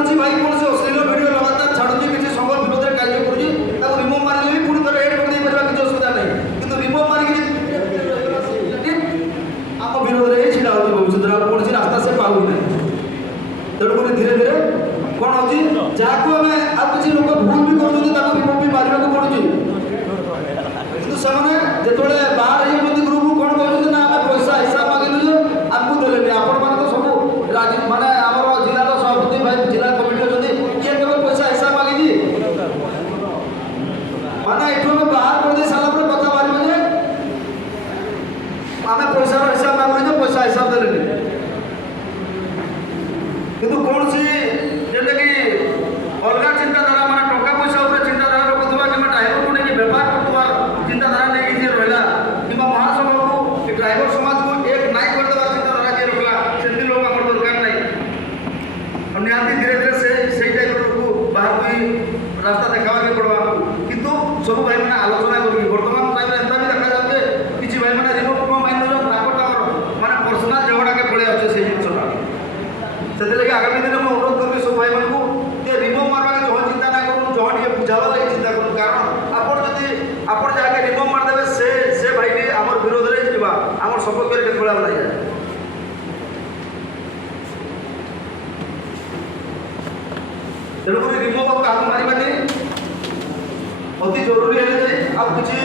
କୌଣସି ଭାଇ କୌଣସି ଅଶ୍ଳୀଳ ଭିଡ଼ିଓ ଲଗାତାର ଛାଡ଼ୁଛି କିଛି ସଂଘ ବିରୋଧରେ କାର୍ଯ୍ୟ କରୁଛି ତାକୁ ରିମୁଭ୍ ମାରିଲେ ବି ପୁଣି ଥରେ ଏଡ୍ କରିଦେଇପାରିବା କିଛି ଅସୁବିଧା ନାହିଁ କିନ୍ତୁ ରିମୁଭ୍ ମାରିକି ଆମ ବିରୋଧରେ ହିଁ ଛିଡ଼ା ହେଉଛି ଭବିଷ୍ୟତରେ ଆଉ କୌଣସି ରାସ୍ତା ସେ ପାଉ ନାହିଁ। ତେଣୁକରି ଧୀରେ ଧୀରେ କ'ଣ ହେଉଛି ଯାହାକୁ ଆମେ ଆଉ କିଛି ଲୋକ ଭୁଲ ବି କରୁଛନ୍ତି ତାକୁ ରିମୁଭ୍ ବି ମାରିବାକୁ ପଡ଼ୁଛି କିନ୍ତୁ ସେମାନେ ଯେତେବେଳେ ବାହାର ହେଇଯାଉଛନ୍ତି ଗ୍ରୁପ୍ କ'ଣ କହୁଛନ୍ତି ନା ଆମେ ପଇସା ହିସାବ ମାଗିଲୁ ଯେ ଆମକୁ ଦେଲେନି ଆପଣମାନେ ତ ସବୁ ମାନେ ଆମର ଜିଲ୍ଲାର ସଭାପତି ଭାଇ ଜିଲ୍ଲା କମିଟି ଅଛନ୍ତି କିଏ କେବେ ପଇସା ହିସାବ ମାଗିଛି ମାନେ ଏଠୁ ଆମେ ବାହାର କରିଦେଇ ସାରିଲା ପରେ କଥା ବାହାରିବ ଯେ ଆମେ ପଇସାର ହିସାବ ମାଗୁଛୁ ଯେ ପଇସା ହିସାବ ଦେଲେନି କିନ୍ତୁ କୌଣସି ଯେମିତିକି ଅଲଗା ଚିନ୍ତାଧାରା ମାନେ ଟଙ୍କା ପଇସା ଉପରେ ଚିନ୍ତାଧାରା ରଖୁଥିବା କିମ୍ବା ଡ୍ରାଇଭରକୁ ନେଇକି ବେପାର କରୁଥିବା ଚିନ୍ତାଧାରା ନେଇକି ଯିଏ ରହିଲା କିମ୍ବା ମହାସଭାକୁ ଡ୍ରାଇଭର ସମାଜକୁ ଏକ ନାଇଁ କରିଦେବା ଚିନ୍ତାଧାରା ଯିଏ ରଖିଲା ସେମିତି ଲୋକ ଆମର ଦରକାର ନାହିଁ ଆଉ ନିହାତି ଧୀରେ ଧୀରେ ସେଇ ଟାଇପ୍ର ଲୋକକୁ ବାହାରକୁ ହିଁ ରାସ୍ତା ଦେଖାଇବାକୁ ପଡ଼ବା କିନ୍ତୁ ସବୁ ଭାଇମାନେ ଆଲୋଚନା କରିକି ବର୍ତ୍ତମାନ ଟାଇମ୍ରେ ଏନ୍ତା ବି ଦେଖାଯାଉଛି କିଛି ଭାଇମାନେ ରିମୋଟ୍ କ'ଣ ମାଇନ୍ ନେଉଛନ୍ତି ତାଙ୍କର ମାନେ ପର୍ସନାଲ ଝଗଡ଼ାକେ ପଳେଇ ଆସୁଛେ ସେଇ ଜିନିଷଟା ସେଥିଲାଗି ଆଗାମୀ ଦିନେ ମୁଁ ଅନୁରୋଧ କରିବି ସବୁ ଭାଇମାନଙ୍କୁ ଯେ ରିମୁଭ୍ ମାରବାକେ ଜହ ଚିନ୍ତା ନା କରୁନ୍ ଜହ ଟିକେ ବୁଝାବାର ଲାଗି ଚିନ୍ତା କରୁନ୍ କାରଣ ଆପଣ ଯାହାକେ ରିମୁଭ୍ ମାରିଦେବେ ସେ ଭାଇଟି ଆମର ବିରୋଧରେ ଯିବା ଆମର ସପକ୍ଷରେ କେତେବେଳେ ଆଉ ନାହିଁ ତେଣୁକରି ରିମୁଭ୍ ଆଉ କାହାକୁ ମାରିବାନି ଅତି ଜରୁରୀ ହେଲେ ଯାଇ ଆଉ କିଛି